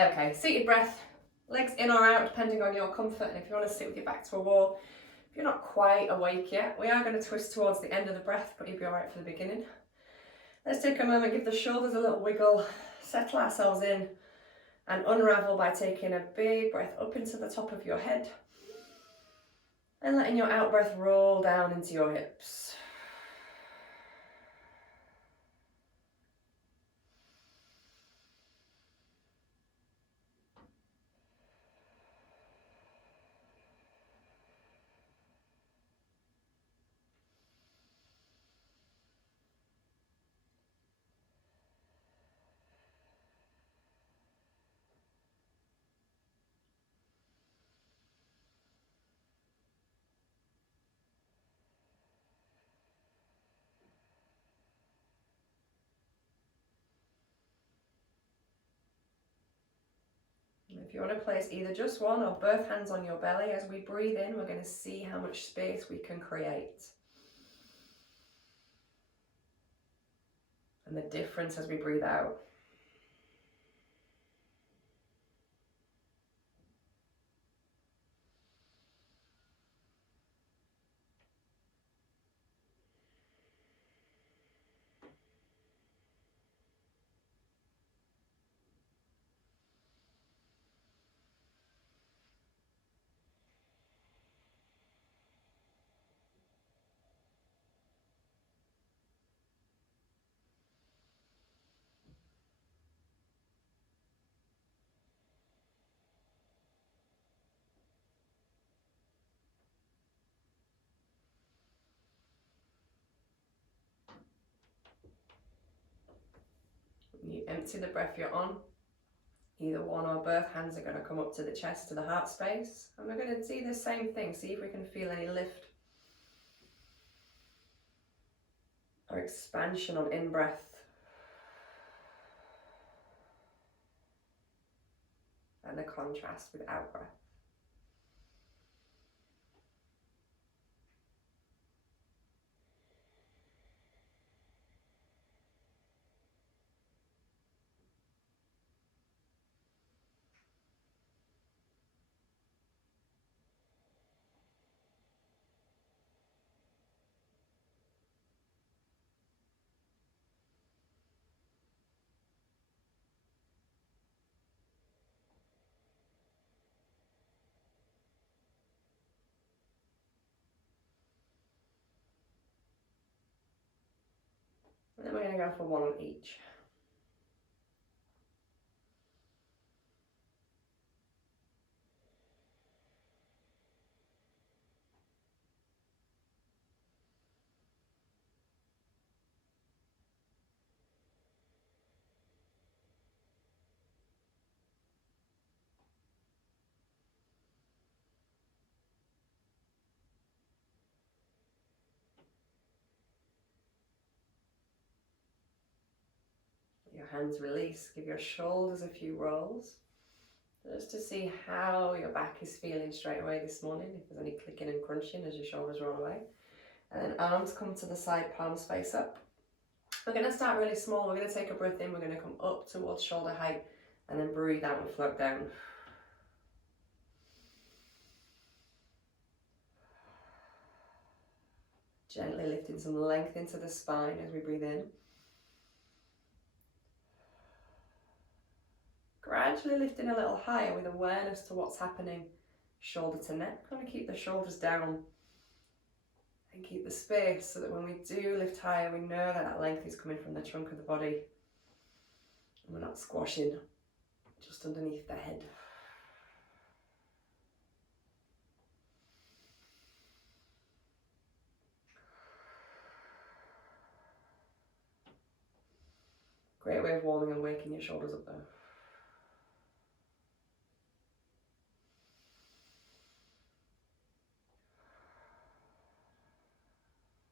Okay, seated breath, legs in or out depending on your comfort, and if you want to sit with your back to a wall. If you're not quite awake yet, we are going to twist towards the end of the breath, but you'll be alright for the beginning. Let's take a moment, give the shoulders a little wiggle, settle ourselves in, and unravel by taking a big breath up into the top of your head and letting your out breath roll down into your hips. If you want to place either just one or both hands on your belly, as we breathe in, we're going to see how much space we can create. And the difference as we breathe out. When you empty the breath you're on, either one or both hands are going to come up to the chest, to the heart space. And we're going to do the same thing, see if we can feel any lift or expansion on in-breath. And the contrast with out-breath. And then we're going to go for one on each. Your hands release, give your shoulders a few rolls, just to see how your back is feeling straight away this morning, if there's any clicking and crunching as your shoulders roll away. And then arms come to the side, palms face up. We're going to start really small. We're going to take a breath in, we're going to come up towards shoulder height, and then breathe out and float down. Gently lifting some length into the spine as we breathe in. Gradually lifting a little higher with awareness to what's happening shoulder to neck. We're going to keep the shoulders down and keep the space so that when we do lift higher, we know that that length is coming from the trunk of the body and we're not squashing just underneath the head. Great way of warming and waking your shoulders up there.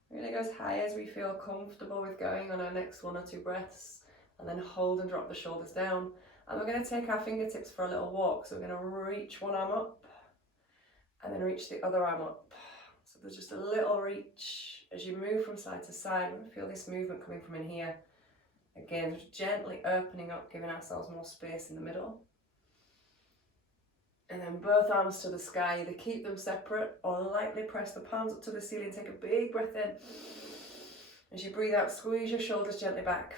Really go as high as we feel comfortable with going on our next one or two breaths, and then hold and drop the shoulders down. And we're going to take our fingertips for a little walk. So we're going to reach one arm up and then reach the other arm up. So there's just a little reach as you move from side to side. We feel this movement coming from in here. Again, just gently opening up, giving ourselves more space in the middle. And then both arms to the sky, either keep them separate or lightly press the palms up to the ceiling. Take a big breath in. As you breathe out, squeeze your shoulders gently back.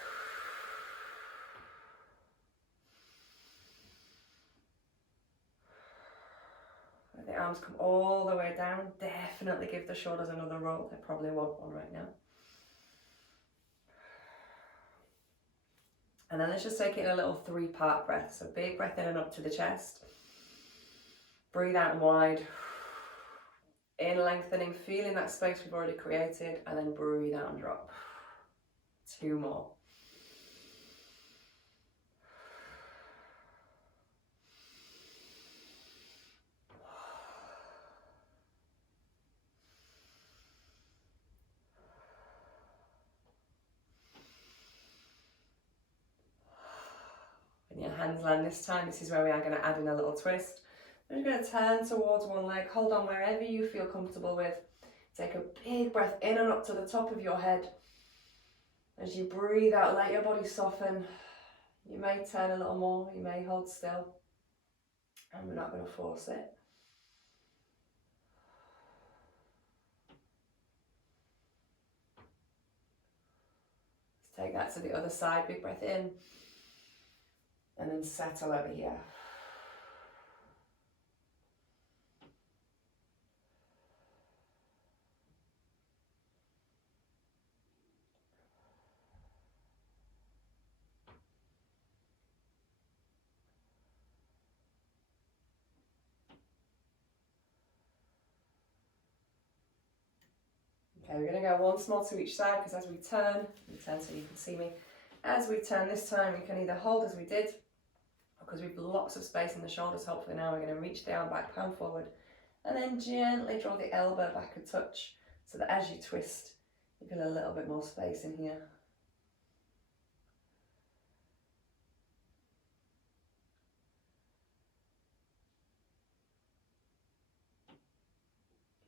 Let the arms come all the way down. Definitely give the shoulders another roll. They probably want one right now. And then let's just take it in a little 3-part breath. So big breath in and up to the chest. Breathe out and wide. In lengthening, feeling that space we've already created, and then breathe out and drop. 2 more. When your hands land this time, this is where we are going to add in a little twist. We're going to turn towards one leg, hold on wherever you feel comfortable with. Take a big breath in and up to the top of your head. As you breathe out, let your body soften. You may turn a little more, you may hold still, and we're not going to force it. Let's take that to the other side, big breath in, and then settle over here. Okay, we're going to go once more to each side, because as we turn so you can see me, as we turn this time we can either hold as we did, because we've lots of space in the shoulders. Hopefully now we're going to reach the arm back, palm forward, and then gently draw the elbow back a touch, so that as you twist you feel a little bit more space in here.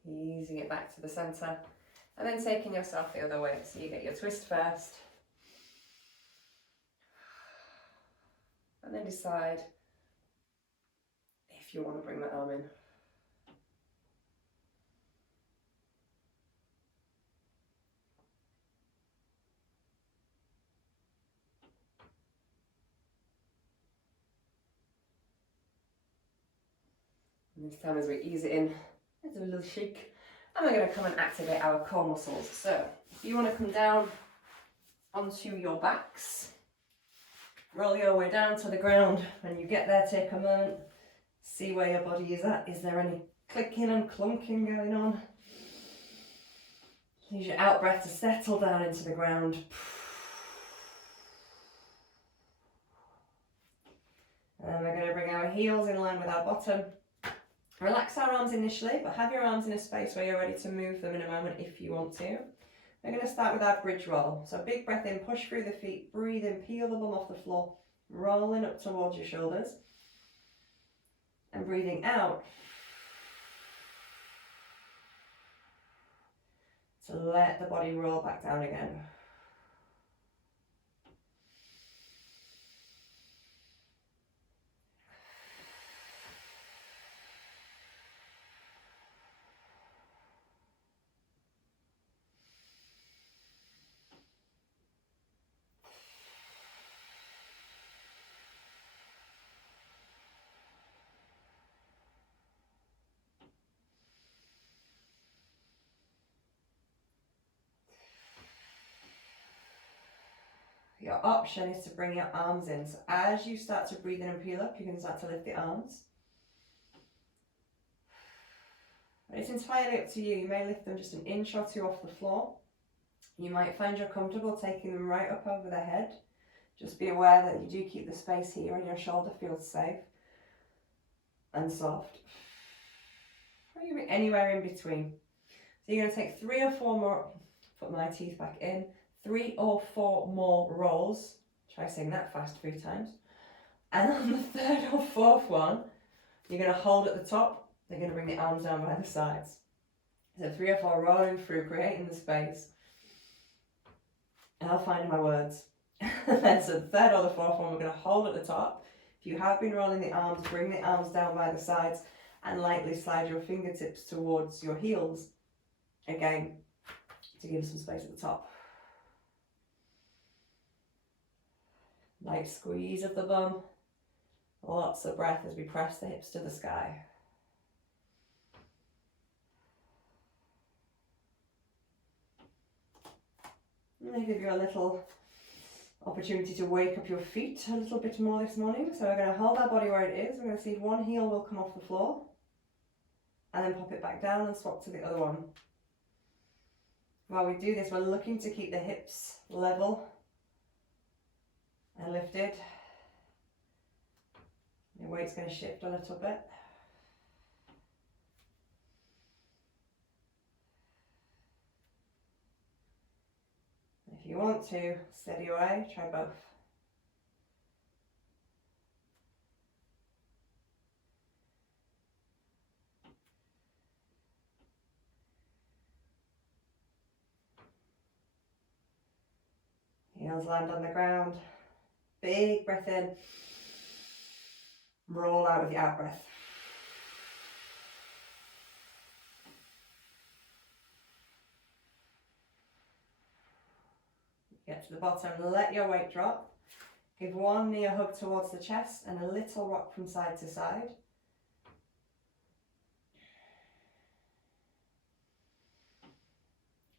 Easing it back to the centre, and then taking yourself the other way. So you get your twist first, and then decide if you want to bring that arm in. And this time as we ease it in, let's do a little shake. And we're going to come and activate our core muscles. So if you want to come down onto your backs, roll your way down to the ground. When you get there, take a moment, see where your body is at. Is there any clicking and clunking going on? Use your out breath to settle down into the ground. And we're going to bring our heels in line with our bottom. Relax our arms initially, but have your arms in a space where you're ready to move them in a moment if you want to. We're going to start with our bridge roll. So big breath in, push through the feet, breathe in, peel the bum off the floor, rolling up towards your shoulders. And breathing out to let the body roll back down again. Your option is to bring your arms in. So as you start to breathe in and peel up, you can start to lift the arms. But it's entirely up to you. You may lift them just an inch or two off the floor. You might find you're comfortable taking them right up over the head. Just be aware that you do keep the space here and your shoulder feels safe and soft. Or you bring anywhere in between. So you're going to take 3 or 4 more, put my teeth back in, 3 or 4 more rolls. Try saying that fast 3 times. And on the 3rd or 4th one, you're going to hold at the top. You're going to bring the arms down by the sides. So 3 or 4 rolling through, creating the space. And I'll find my words. And then so the 3rd or the 4th one, we're going to hold at the top. If you have been rolling the arms, bring the arms down by the sides and lightly slide your fingertips towards your heels. Again, to give some space at the top. Light squeeze of the bum. Lots of breath as we press the hips to the sky. I'm going to give you a little opportunity to wake up your feet a little bit more this morning. So we're going to hold our body where it is. We're going to see if one heel will come off the floor and then pop it back down and swap to the other one. While we do this, we're looking to keep the hips level and lifted. Your weight's going to shift a little bit. If you want to, steady away, try both. Heels land on the ground. Big breath in. Roll out with your out breath. Get to the bottom, let your weight drop. Give one knee a hug towards the chest and a little rock from side to side.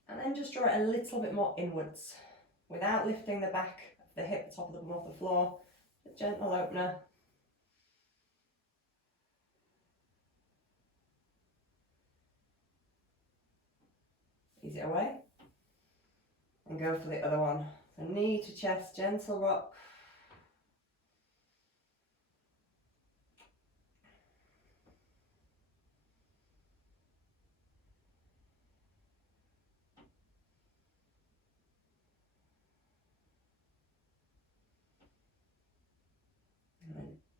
And then just draw it a little bit more inwards without lifting the back of the hip, the top of the bum off the floor. A gentle opener. Ease it away. And go for the other one. So knee to chest, gentle rock.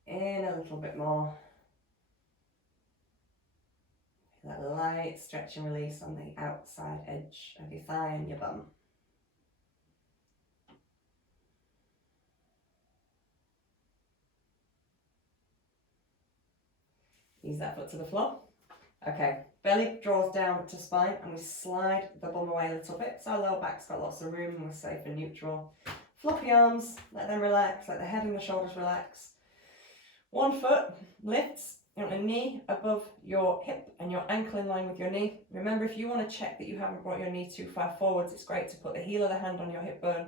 And then in a little bit more. That light stretch and release on the outside edge of your thigh and your bum. Ease that foot to the floor. Okay, belly draws down to spine and we slide the bum away a little bit so our lower back's got lots of room and we're safe and neutral. Floppy arms, let them relax, let the head and the shoulders relax. One foot lifts, you want a knee above your hip and your ankle in line with your knee. Remember, if you want to check that you haven't brought your knee too far forwards, it's great to put the heel of the hand on your hip bone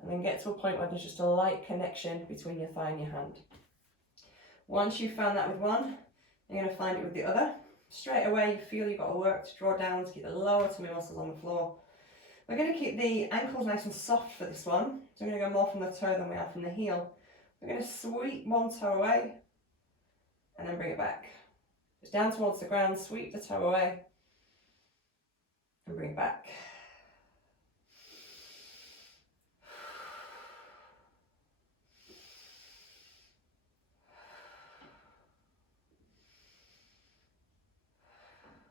and then get to a point where there's just a light connection between your thigh and your hand. Once you've found that with one, you're going to find it with the other. Straight away you feel you've got to work to draw down to keep the lower tummy muscles on the floor. We're going to keep the ankles nice and soft for this one. So we're going to go more from the toe than we are from the heel. We're going to sweep one toe away and then bring it back. Just down towards the ground, sweep the toe away and bring it back.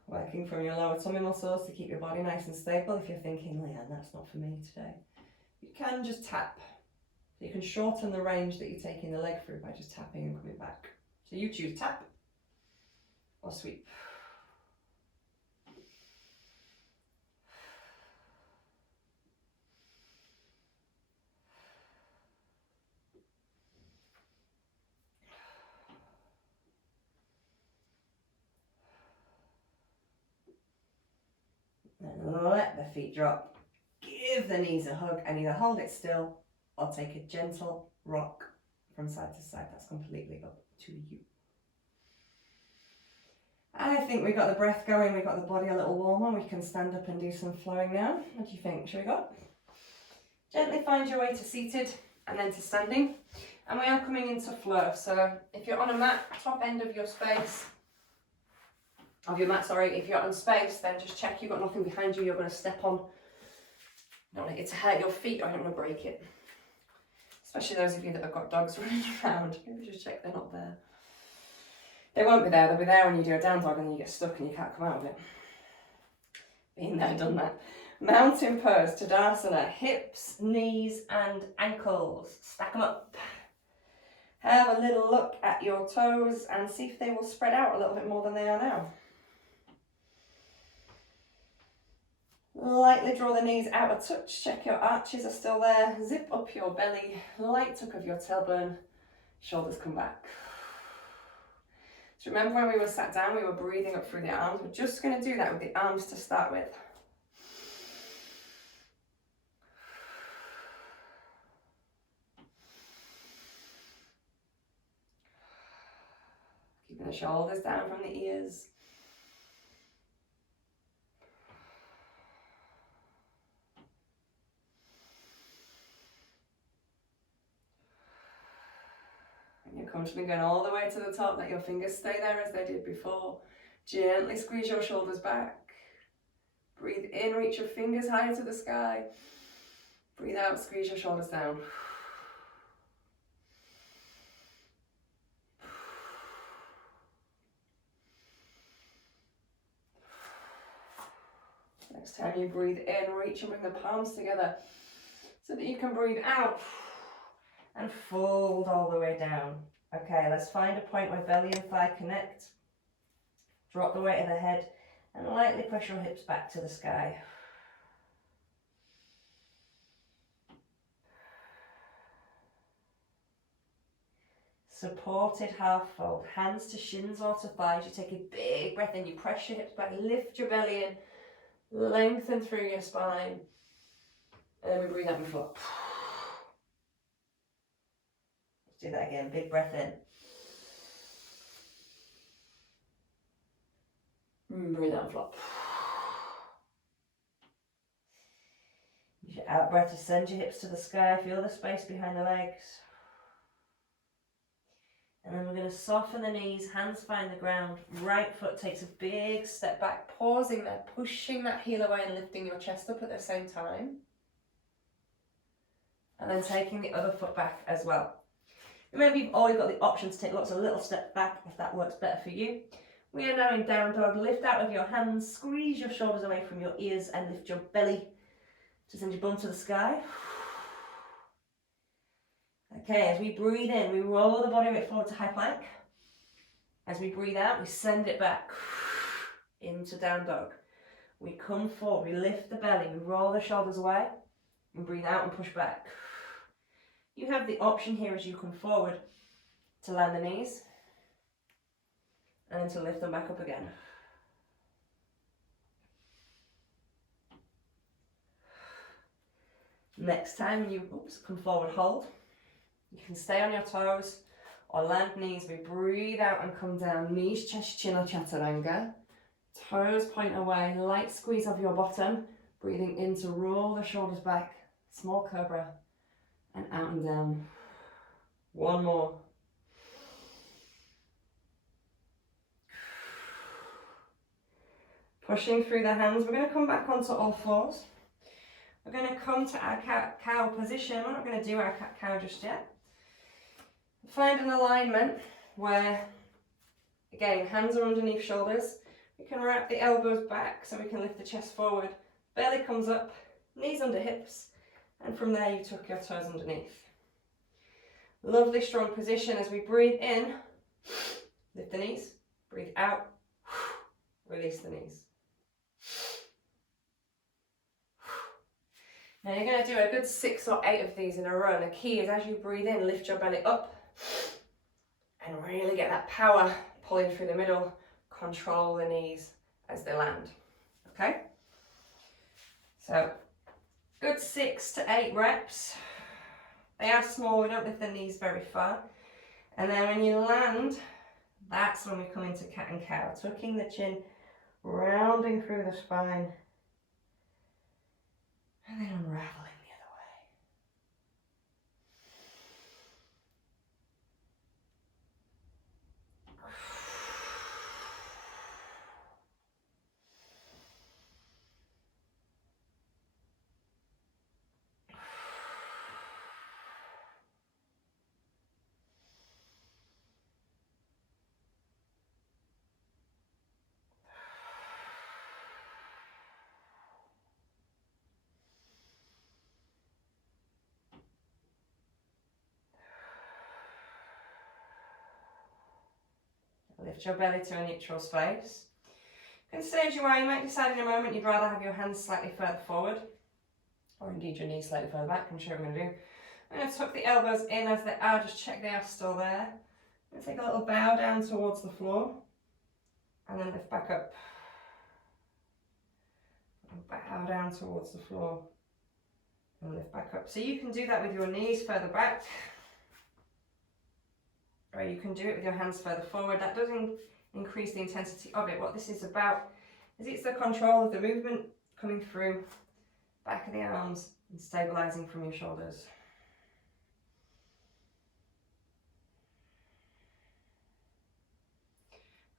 Working from your lower tummy muscles to keep your body nice and stable. If you're thinking, Leanne, that's not for me today, you can just tap. So you can shorten the range that you're taking the leg through by just tapping and coming back. So you choose tap or sweep. And let the feet drop. Give the knees a hug and either hold it still or take a gentle rock from side to side. That's completely up to you. I think we got the breath going, we got the body a little warmer. We can stand up and do some flowing now. What do you think? Shall we go? Gently find your way to seated and then to standing. And we are coming into flow. So if you're on a mat, top end of your space, if you're on space, then just check you've got nothing behind you you're going to step on. You don't want it to hurt your feet or you don't want to break it. Especially those of you that have got dogs running around. Maybe just check they're not there. They won't be there, they'll be there when you do a down dog and then you get stuck and you can't come out of it. Been there, done that. Mountain pose, Tadasana, hips, knees and ankles. Stack them up. Have a little look at your toes and see if they will spread out a little bit more than they are now. Lightly draw the knees out a touch, check your arches are still there, zip up your belly, light tuck of your tailbone, shoulders come back. So remember when we were sat down, we were breathing up through the arms. We're just going to do that with the arms to start with. Keeping the shoulders down from the ears. And you're comfortably going all the way to the top. Let your fingers stay there as they did before. Gently squeeze your shoulders back. Breathe in, reach your fingers higher to the sky. Breathe out, squeeze your shoulders down. Next time you breathe in, reach and bring the palms together so that you can breathe out and fold all the way down. Okay, let's find a point where belly and thigh connect. Drop the weight of the head and lightly push your hips back to the sky. Supported half fold, hands to shins or to thighs. You take a big breath in, you press your hips back, lift your belly in, lengthen through your spine, and then we breathe out and flop. Let's do that again, big breath in. Breathe out and flop. Use your out breath to send your hips to the sky, feel the space behind the legs. And then we're going to soften the knees, hands find the ground, right foot takes a big step back, pausing there, pushing that heel away and lifting your chest up at the same time. And then taking the other foot back as well. Remember, you've always got the option to take lots of little steps back if that works better for you. We are now in down dog. Lift out of your hands, squeeze your shoulders away from your ears and lift your belly to send your bum to the sky. Okay, as we breathe in, we roll the body weight forward to high plank. As we breathe out, we send it back into down dog. We come forward, we lift the belly, we roll the shoulders away, and breathe out and push back. You have the option here as you come forward to land the knees and then to lift them back up again. Next time you come forward, hold. You can stay on your toes or land knees. We breathe out and come down. Knees, chest, chin or chaturanga. Toes point away. Light squeeze of your bottom. Breathing in to roll the shoulders back. Small cobra. And out and down. One more. Pushing through the hands. We're going to come back onto all fours. We're going to come to our cat-cow position. We're not going to do our cat-cow just yet. Find an alignment where, again, hands are underneath shoulders. We can wrap the elbows back so we can lift the chest forward. Belly comes up, knees under hips, and from there you tuck your toes underneath. Lovely strong position as we breathe in, lift the knees, breathe out, release the knees. Now you're going to do a good 6 or 8 of these in a row. And the key is as you breathe in, lift your belly up and really get that power pulling through the middle. Control the knees as they land. Okay? So, good 6 to 8 reps. They are small, we don't lift the knees very far. And then when you land, that's when we come into cat and cow. Tucking the chin, rounding through the spine. And then unraveling the other way. Lift your belly to a neutral space. You can stay as you are. You might decide in a moment you'd rather have your hands slightly further forward, or indeed your knees slightly further back. I'm sure what I'm going to do. I'm going to tuck the elbows in as they are, just check they are still there. I'm going to take a little bow down towards the floor, and then lift back up. Bow down towards the floor, and lift back up. So you can do that with your knees further back, or you can do it with your hands further forward. That doesn't increase the intensity of it. What this is about is it's the control of the movement coming through back of the arms and stabilizing from your shoulders.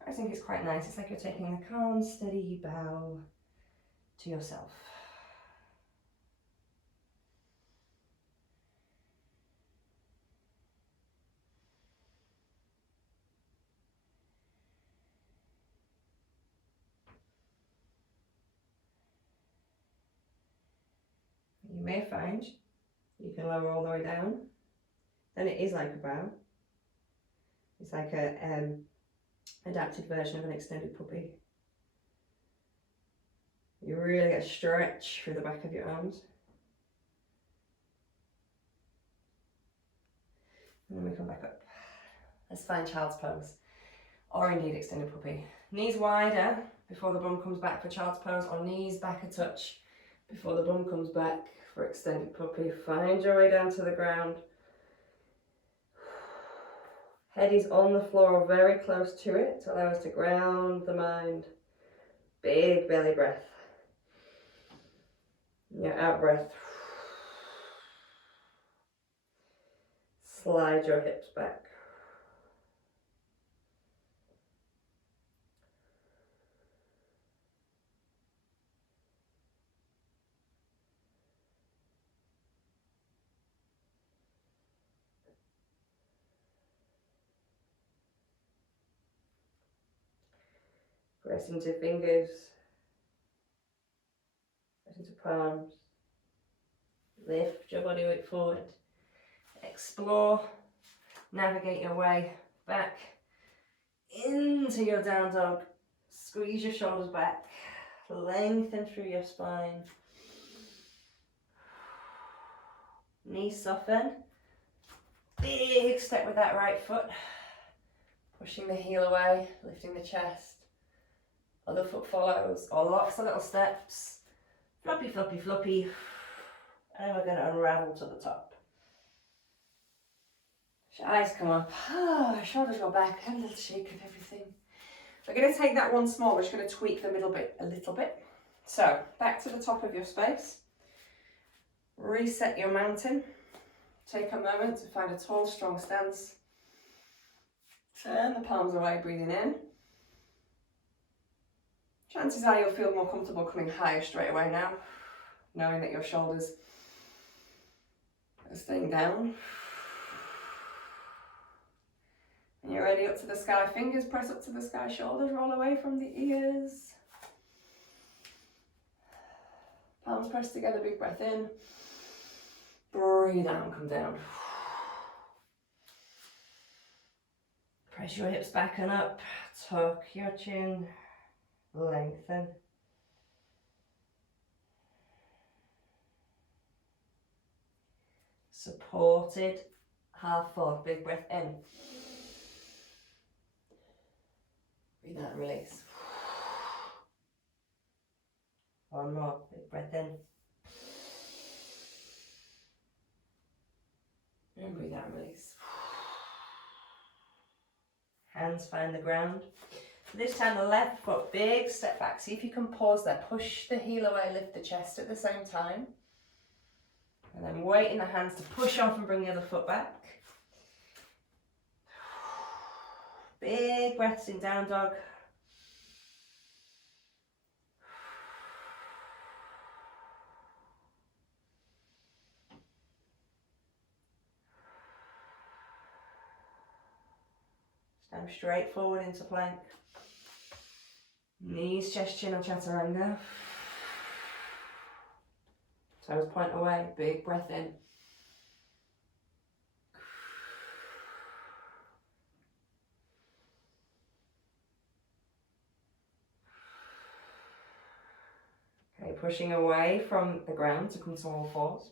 I think it's quite nice. It's like you're taking a calm, steady bow to yourself. You may find you can lower all the way down. Then it is like a bow. It's like a adapted version of an extended puppy. You really get a stretch through the back of your arms. And then we come back up. Let's find child's pose, or indeed extended puppy. Knees wider before the bum comes back for child's pose, or knees back a touch before the bum comes back for extended puppy. Find your way down to the ground. Head is on the floor or very close to it to allow us to ground the mind. Big belly breath. Your out breath. Slide your hips back. Press into fingers, press into palms. Lift your body weight forward. Explore, navigate your way back into your down dog. Squeeze your shoulders back, lengthen through your spine. Knees soften. Big step with that right foot. Pushing the heel away, lifting the chest. Other foot follows, or lots of little steps. Floppy, floppy, floppy. And we're going to unravel to the top. Eyes come up, shoulders go back, have a little shake of everything. We're going to take that once more, we're just going to tweak the middle bit a little bit. So, back to the top of your space. Reset your mountain. Take a moment to find a tall, strong stance. Turn the palms away, breathing in. Chances are you'll feel more comfortable coming higher straight away now, knowing that your shoulders are staying down. And you're ready up to the sky. Fingers press up to the sky, shoulders roll away from the ears. Palms press together, big breath in. Breathe out and come down. Press your hips back and up. Tuck your chin. Lengthen. Supported. Half fold. Big breath in. Breathe out and release. One more. Big breath in. And breathe out and release. Hands find the ground. This time the left foot, big step back. See if you can pause there. Push the heel away, lift the chest at the same time. And then weight in the hands to push off and bring the other foot back. Big breaths in down dog. Stand straight forward into plank. Knees, chest, chin or chaturanga. Toes point away, big breath in. Okay, pushing away from the ground to come to all fours.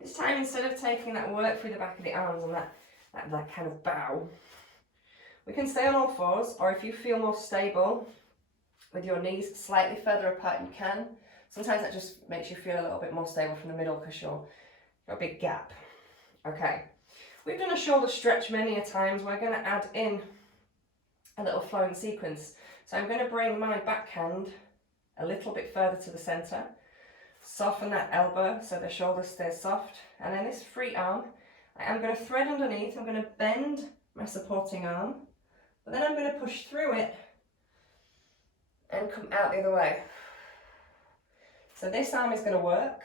This time, instead of taking that work through the back of the arms and that kind of bow, we can stay on all fours, or if you feel more stable with your knees slightly further apart, you can. Sometimes that just makes you feel a little bit more stable from the middle because you're got a big gap. Okay, we've done a shoulder stretch many a times. We're going to add in a little flowing sequence. So I'm going to bring my backhand a little bit further to the center, soften that elbow so the shoulder stays soft, and then this free arm, I am going to thread underneath. I'm going to bend my supporting arm, but then I'm going to push through it and come out the other way. So this arm is going to work.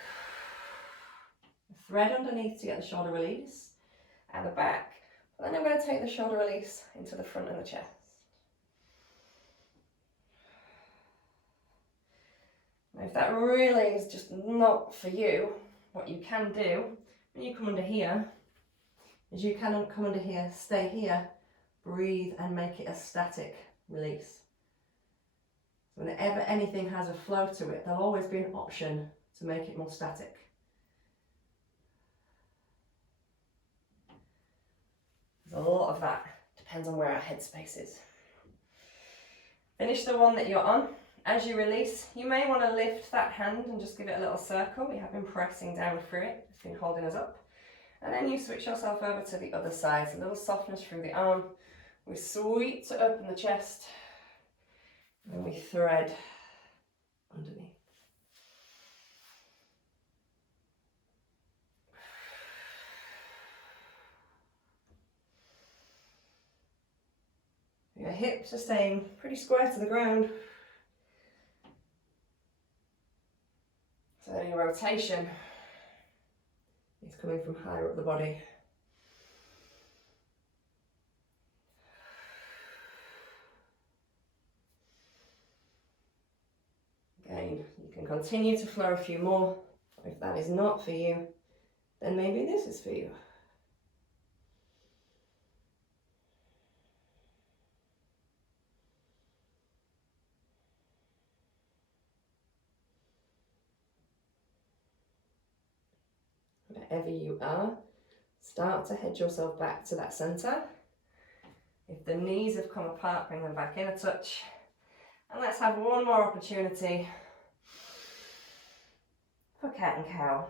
Thread underneath to get the shoulder release and the back. But then I'm going to take the shoulder release into the front and the chest. Now if that really is just not for you, what you can do when you come under here is you can come under here, stay here, breathe and make it a static release. Whenever anything has a flow to it, there'll always be an option to make it more static. There's a lot of that, depends on where our headspace is. Finish the one that you're on. As you release, you may want to lift that hand and just give it a little circle. We have been pressing down through it, it's been holding us up. And then you switch yourself over to the other side, so a little softness through the arm. We sweep to open the chest. And we thread underneath. Your hips are staying pretty square to the ground. So your rotation is coming from higher up the body. Again, you can continue to flow a few more. If that is not for you, then maybe this is for you. Wherever you are, start to head yourself back to that center. If the knees have come apart, bring them back in a touch. And let's have one more opportunity for cat and cow.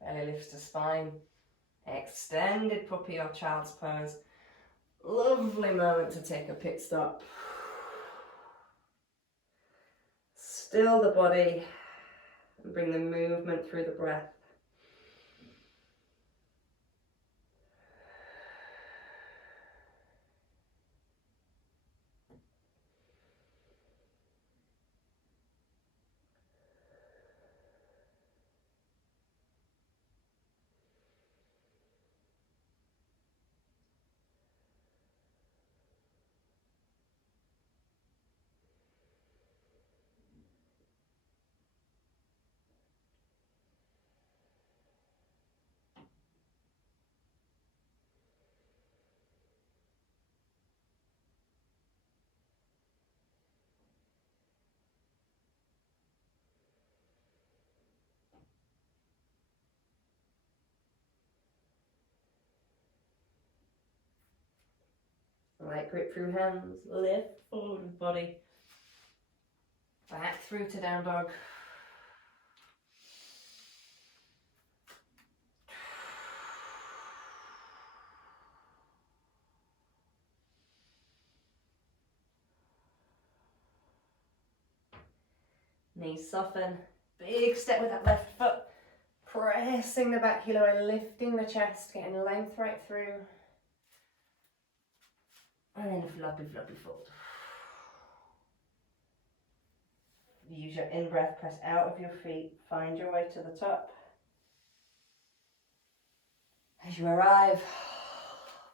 Belly lifts the spine. Extended puppy or child's pose. Lovely moment to take a pit stop. Still the body and bring the movement through the breath. Light grip through hands, lift forward with body. Back through to down dog. Knees soften. Big step with that left foot. Pressing the back heel away, lifting the chest, getting length right through. And then floppy, floppy fold. Use your in-breath, press out of your feet, find your way to the top. As you arrive,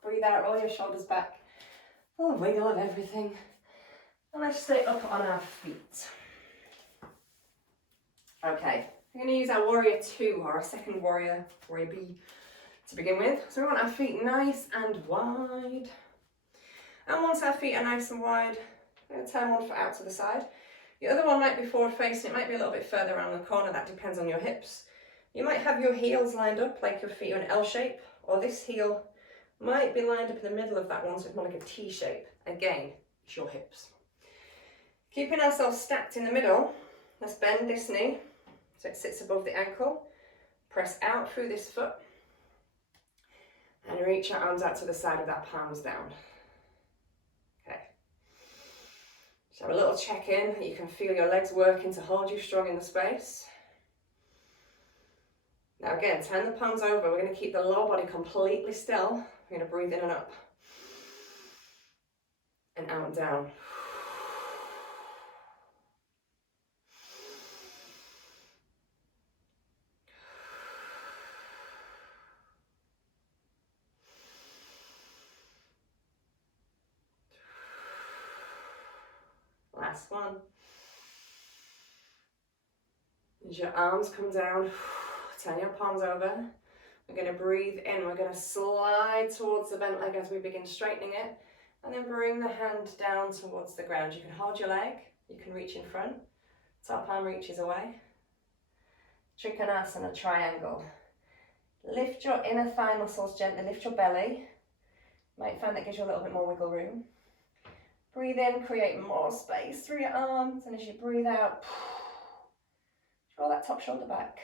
breathe out, roll your shoulders back. Oh, wiggle of everything. And let's stay up on our feet. Okay, we're going to use our warrior 2 or our second warrior B to begin with. So we want our feet nice and wide. And once our feet are nice and wide, we're going to turn one foot out to the side. The other one might be forward facing, it might be a little bit further around the corner, that depends on your hips. You might have your heels lined up like your feet are an L shape, or this heel might be lined up in the middle of that one, so it's more like a T shape. Again, it's your hips. Keeping ourselves stacked in the middle, let's bend this knee so it sits above the ankle. Press out through this foot and reach your arms out to the side with that palms down. Okay. Just have a little check in that you can feel your legs working to hold you strong in the space. Now again, turn the palms over. We're going to keep the lower body completely still. We're going to breathe in and up. And out and down. Last one. As your arms come down, turn your palms over. We're going to breathe in. We're going to slide towards the bent leg as we begin straightening it. And then bring the hand down towards the ground. You can hold your leg. You can reach in front. Top arm reaches away. Trikonasana triangle. Lift your inner thigh muscles gently. Lift your belly. You might find that gives you a little bit more wiggle room. Breathe in, create more space through your arms, and as you breathe out, roll that top shoulder back.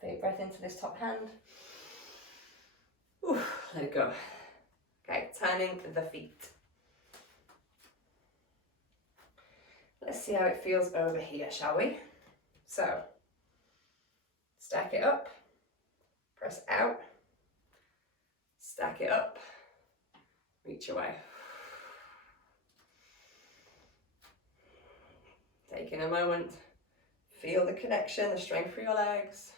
Big breath into this top hand. Let it go. Okay, turning the feet. Let's see how it feels over here, shall we? So, stack it up, press out, stack it up, reach away. Taking a moment, feel the connection, the strength through your legs.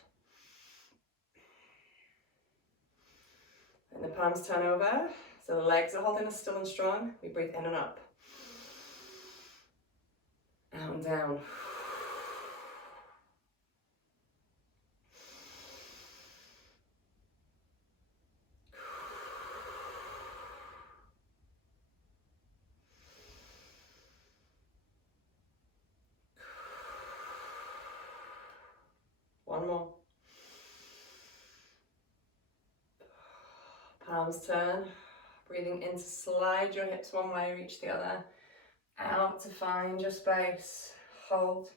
And the palms turn over, so the legs are holding us still and strong. We breathe in and up. Out and down. One more. Palms turn. Breathing in to slide your hips one way, reach the other. Out to find your space. Hold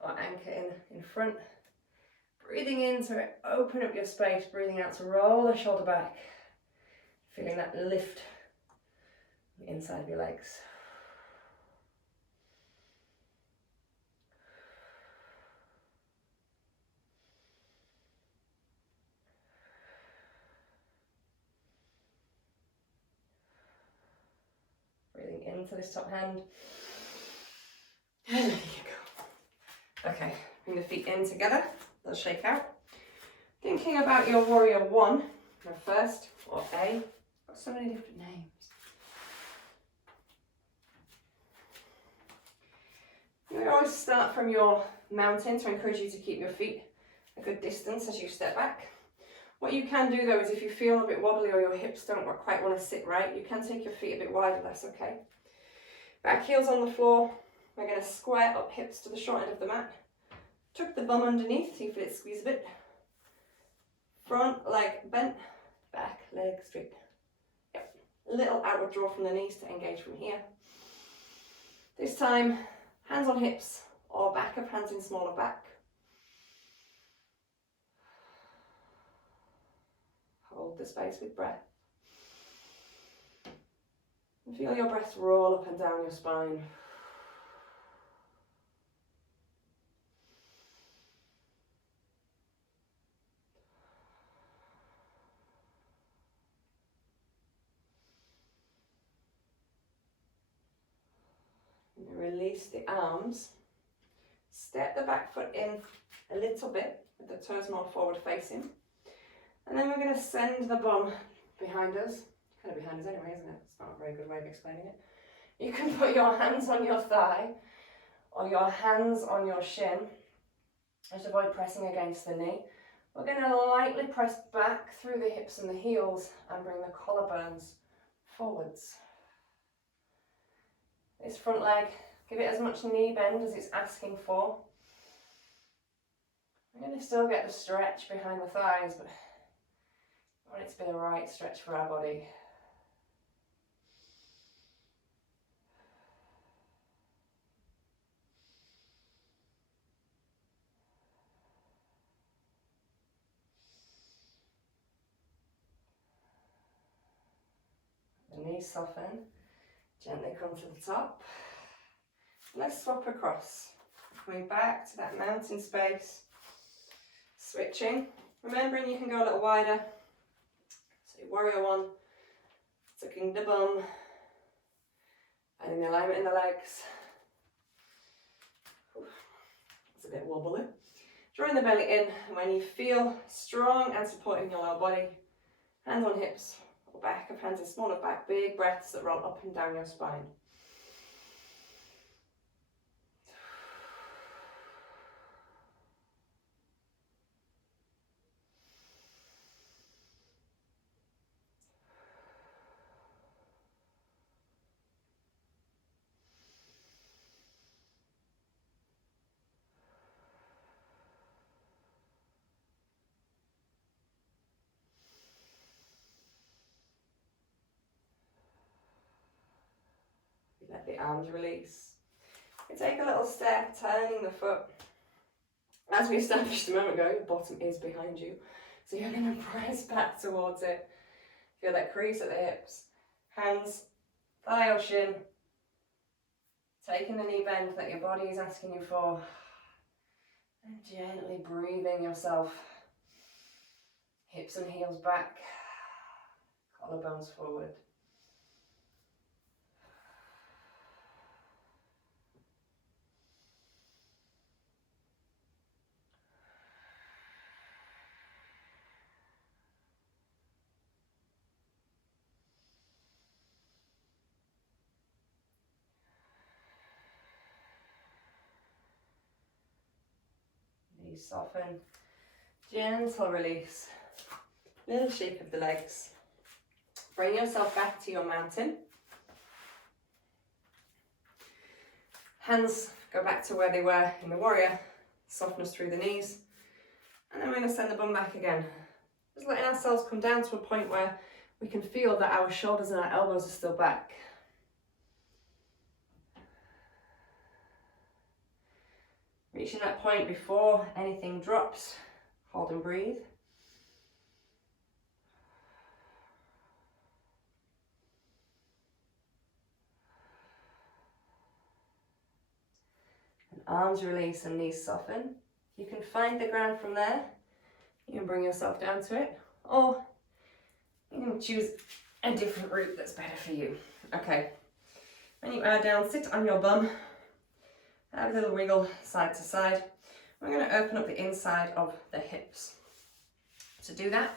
or anchor in front. Breathing in to open up your space. Breathing out to roll the shoulder back. Feeling that lift on the inside of your legs. Into this top hand. And there you go. Okay, bring the feet in together. Let's shake out. Thinking about your warrior 1, your first, or A. Got so many different names. We always start from your mountain to encourage you to keep your feet a good distance as you step back. What you can do though is if you feel a bit wobbly or your hips don't quite want to sit right, you can take your feet a bit wider, that's okay. Back heels on the floor. We're going to square up hips to the short end of the mat. Tuck the bum underneath, see if it squeeze a bit. Front leg bent, back leg straight. Yep. A little outward draw from the knees to engage from here. This time, hands on hips or back of hands in smaller back. Hold the space with breath. And feel your breath roll up and down your spine. release the arms. Step the back foot in a little bit with the toes more forward facing. And then we're going to send the bum behind us. Kind of behind us anyway, isn't it? It's not a very good way of explaining it. You can put your hands on your thigh or your hands on your shin. Just avoid pressing against the knee. We're going to lightly press back through the hips and the heels and bring the collarbones forwards. This front leg, give it as much knee bend as it's asking for. We're going to still get the stretch behind the thighs, but I want it to be the right stretch for our body. The knees soften, gently come to the top. Let's swap across. Coming back to that mountain space. Switching. Remembering you can go a little wider. So warrior one, tucking the bum, and the alignment in the legs. It's a bit wobbly. Drawing the belly in, and when you feel strong and supporting your lower body, hands on hips, or back of hands and smaller back, big breaths that roll up and down your spine. Let the arms release. You take a little step, turning the foot. As we established a moment ago, your bottom is behind you. So you're going to press back towards it. Feel that crease at the hips. Hands, thigh or shin. Taking the knee bend that your body is asking you for. And gently breathing yourself. Hips and heels back. Collarbones forward. Knees soften, gentle release, little shake of the legs. Bring yourself back to your mountain. Hands go back to where they were in the warrior, softness through the knees. And then we're going to send the bum back again. Just letting ourselves come down to a point where we can feel that our shoulders and our elbows are still back. Reaching that point before anything drops, hold and breathe. And arms release and knees soften. You can find the ground from there. You can bring yourself down to it, or you can choose a different route that's better for you. Okay, when you are down, sit on your bum. Have a little wiggle side to side. We're going to open up the inside of the hips. To do that,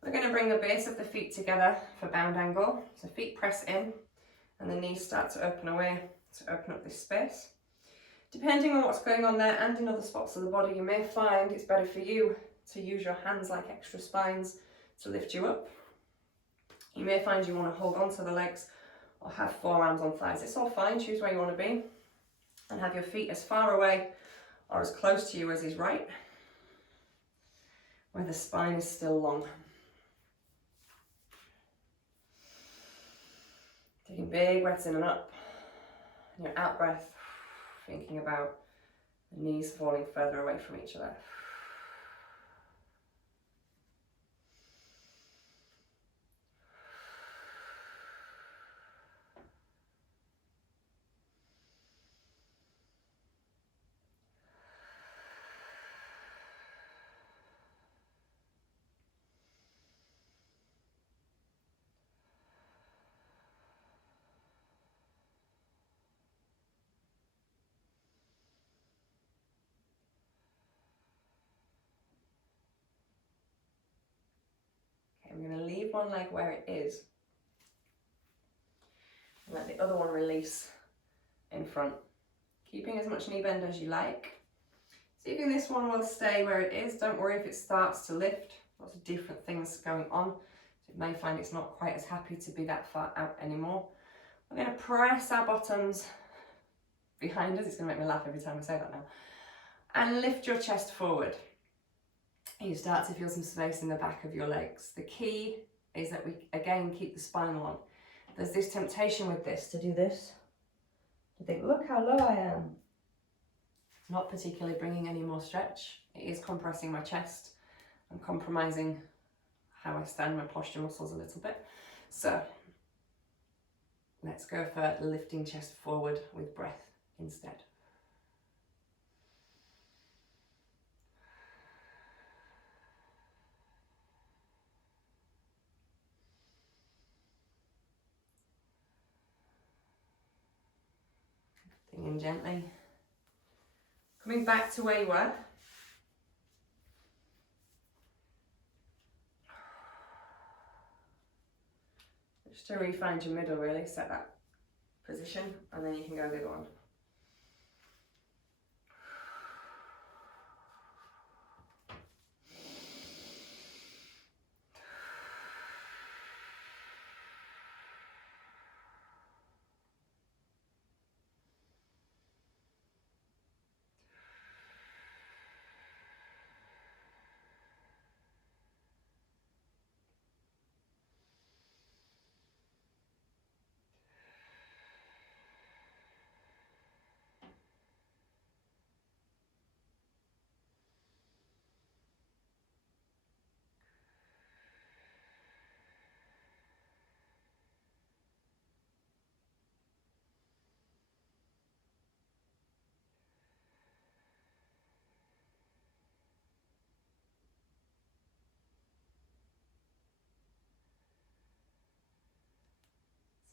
we're going to bring the base of the feet together for bound angle. So feet press in and the knees start to open away to open up this space. Depending on what's going on there and in other spots of the body, you may find it's better for you to use your hands like extra spines to lift you up. You may find you want to hold on to the legs or have forearms on thighs. It's all fine, choose where you want to be. And have your feet as far away or as close to you as is right, where the spine is still long. Taking big breaths in and up, and your out breath, thinking about the knees falling further away from each other. We're going to leave one leg where it is and let the other one release in front. Keeping as much knee bend as you like. See if this one will stay where it is. Don't worry if it starts to lift. Lots of different things going on. So it may find it's not quite as happy to be that far out anymore. We're going to press our bottoms behind us. It's going to make me laugh every time I say that now. And lift your chest forward. You start to feel some space in the back of your legs. The key is that we, again, keep the spine on. There's this temptation with this to do this. To think, look how low I am. Not particularly bringing any more stretch. It is compressing my chest and compromising how I stand, my posture muscles a little bit. So let's go for lifting chest forward with breath instead. In gently. Coming back to where you were. Just to really find your middle, really, set that position, and then you can go the other one.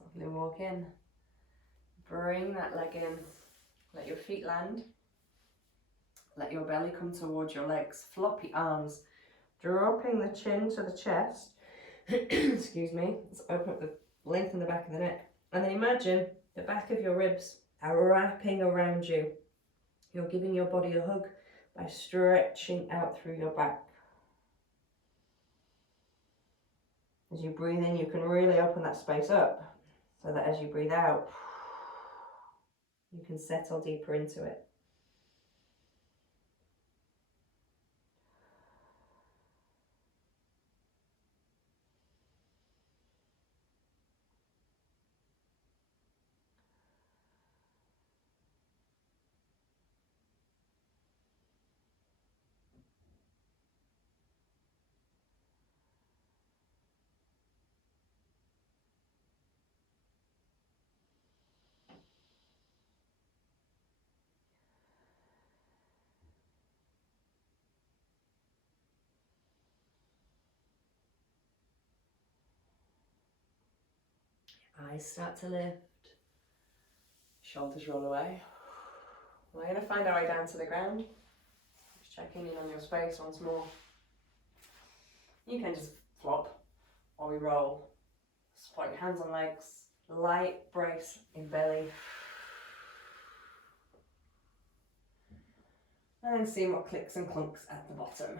Softly walk in. Bring that leg in. Let your feet land. Let your belly come towards your legs. Floppy arms. Dropping the chin to the chest. Excuse me. Let's open up the lengthen the back of the neck. And then imagine the back of your ribs are wrapping around you. You're giving your body a hug by stretching out through your back. As you breathe in, you can really open that space up so that as you breathe out, you can settle deeper into it. Eyes start to lift, shoulders roll away. We're going to find our way down to the ground. Just checking in on your space once more. You can just flop or we roll. Support your hands on legs, light brace in belly. And then see what clicks and clunks at the bottom.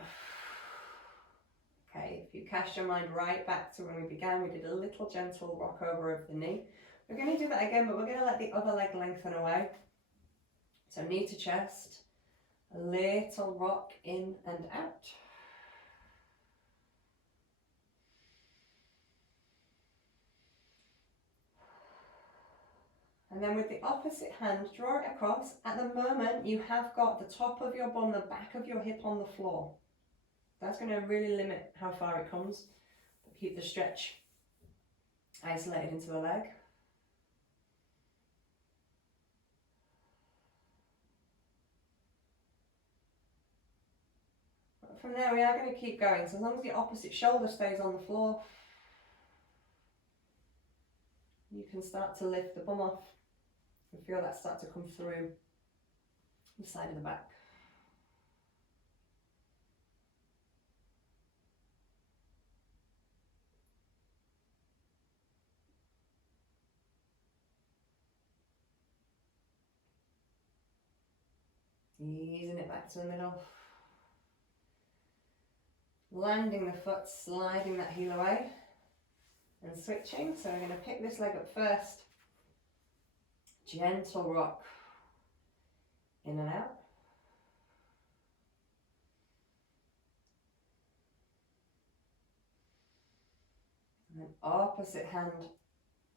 Okay, if you cast your mind right back to when we began, we did a little gentle rock over of the knee. We're going to do that again, but we're going to let the other leg lengthen away. So knee to chest, a little rock in and out. And then with the opposite hand, draw it across. At the moment, you have got the top of your bum, the back of your hip on the floor. That's going to really limit how far it comes. But keep the stretch isolated into the leg. But from there, we are going to keep going. So as long as the opposite shoulder stays on the floor, you can start to lift the bum off and feel that start to come through the side of the back. Easing it back to the middle. Landing the foot, sliding that heel away and switching. So we're going to pick this leg up first. Gentle rock. In and out. And then opposite hand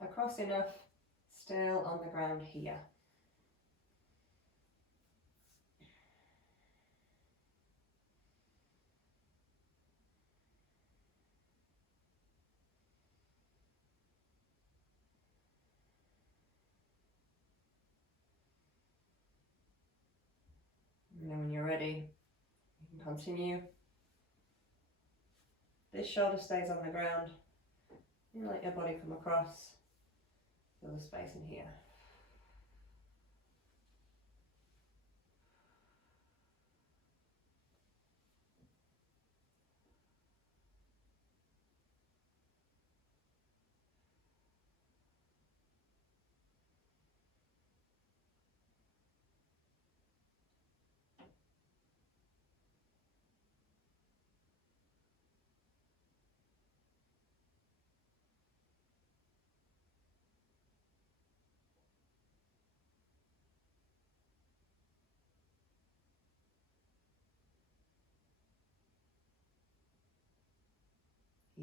across enough, still on the ground here. And then when you're ready, you can continue. This shoulder stays on the ground. You let your body come across. Feel the space in here.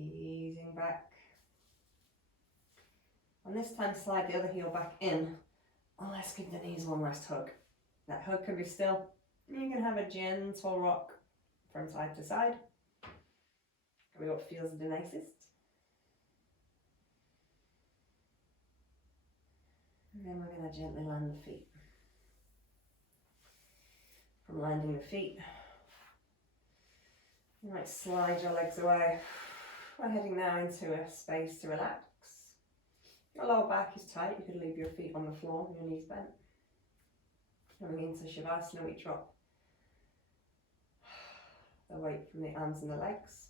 Easing back. And this time slide the other heel back in. And let's give the knees one last hug. That hug can be still. You can have a gentle rock from side to side. Can be what feels the nicest. And then we're going to gently land the feet. From landing the feet, you might slide your legs away. We're heading now into a space to relax. Your lower back is tight, you could leave your feet on the floor, your knees bent. Coming into Shavasana, we drop the weight from the arms and the legs.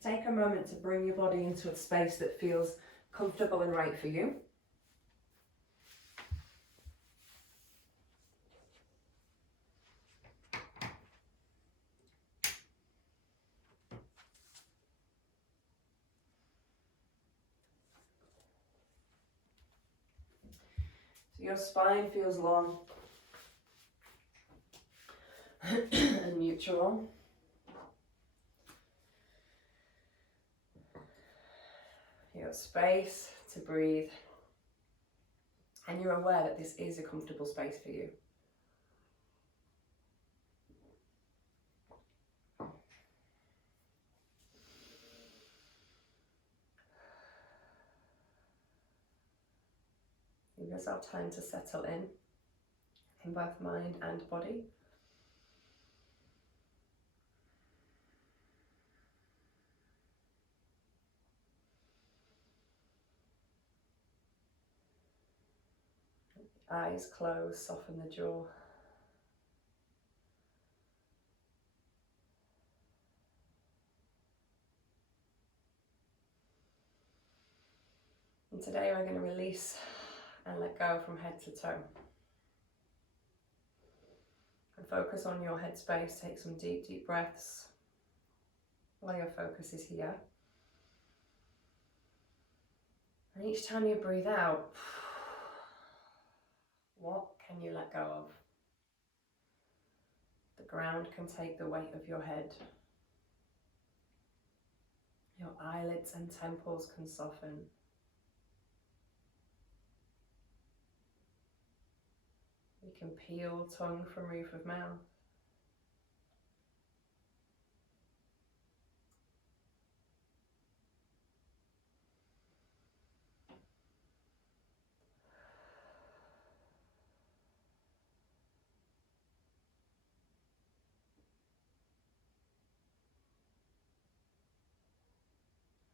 Take a moment to bring your body into a space that feels comfortable and right for you. Your spine feels long and neutral. You got space to breathe, and you're aware that this is a comfortable space for you. Give yourself time to settle in both mind and body. Eyes closed, soften the jaw. And today we're going to release and let go from head to toe. And focus on your headspace. Take some deep, deep breaths while your focus is here. And each time you breathe out, what can you let go of? The ground can take the weight of your head. Your eyelids and temples can soften. You can peel tongue from roof of mouth.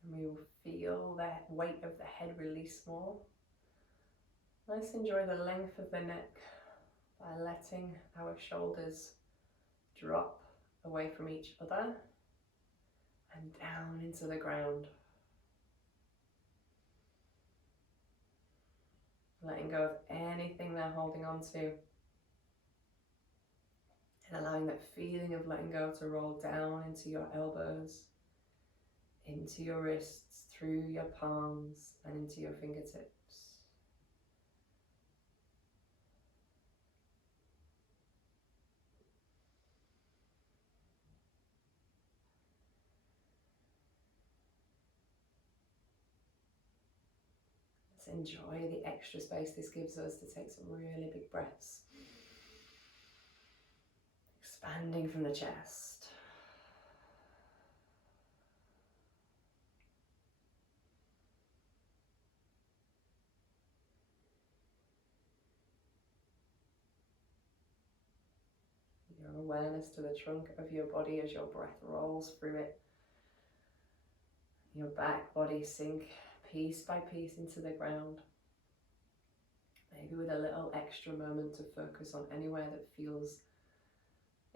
And we will feel the weight of the head release more. Let's enjoy the length of the neck by letting our shoulders drop away from each other and down into the ground. Letting go of anything they're holding on to. And allowing that feeling of letting go to roll down into your elbows, into your wrists, through your palms, and into your fingertips. Let's enjoy the extra space this gives us to take some really big breaths. Expanding from the chest. Your awareness to the trunk of your body as your breath rolls through it. Your back body sink piece by piece into the ground. Maybe with a little extra moment to focus on anywhere that feels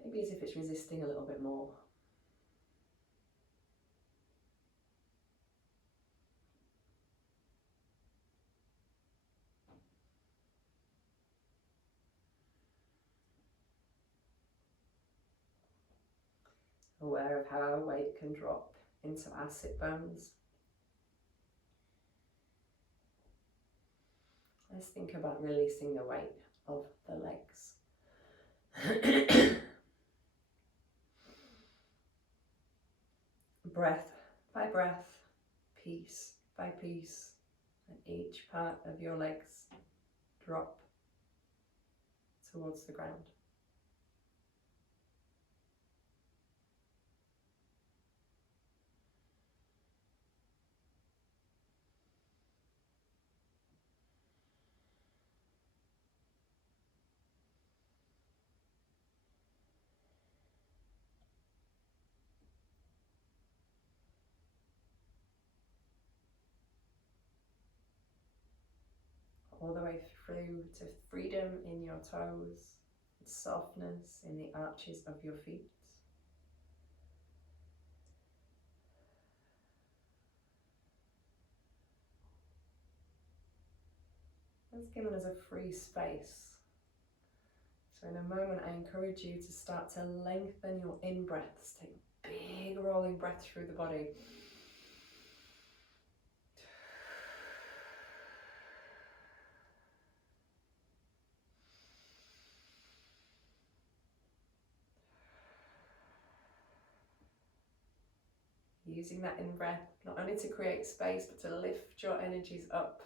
maybe as if it's resisting a little bit more. Aware of how our weight can drop into our sit bones. Let's think about releasing the weight of the legs. Breath by breath, piece by piece, and each part of your legs drop towards the ground. All the way through to freedom in your toes, and softness in the arches of your feet. That's given us a free space. So in a moment, I encourage you to start to lengthen your in-breaths. Take big rolling breaths through the body. Using that in-breath not only to create space, but to lift your energies up.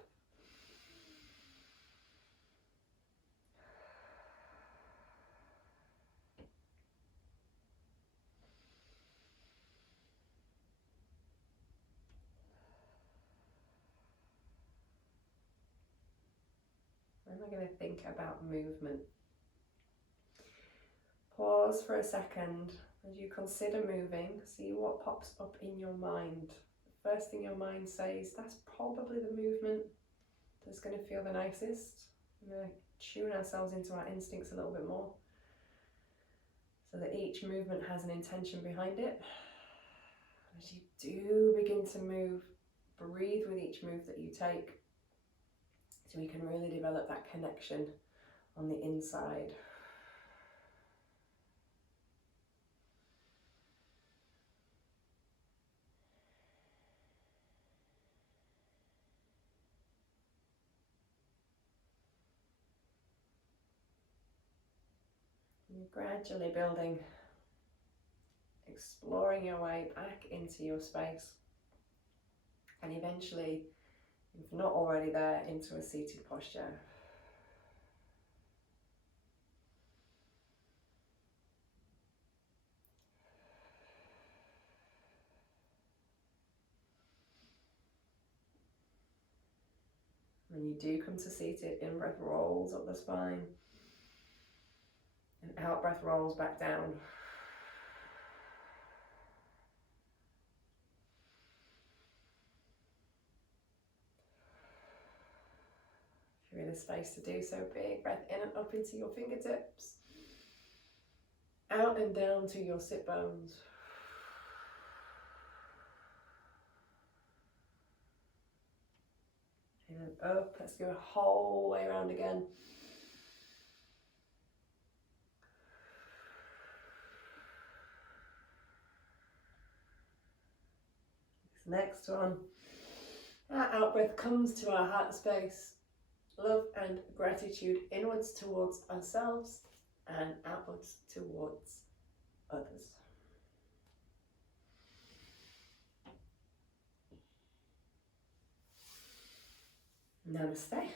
When we're going to think about movement, pause for a second as you consider moving. See what pops up in your mind. The first thing your mind says, that's probably the movement that's going to feel the nicest. We're going to tune ourselves into our instincts a little bit more, so that each movement has an intention behind it. As you do begin to move, breathe with each move that you take, so we can really develop that connection on the inside. You're gradually building, exploring your way back into your space, and eventually, if not already there, into a seated posture. When you do come to seated, in-breath rolls up the spine, and out-breath rolls back down. If you're in a space to do so, big breath in and up into your fingertips, out and down to your sit bones. And then up, let's go a whole way around again. Next one. Our out breath comes to our heart space. Love and gratitude inwards towards ourselves and outwards towards others. Namaste.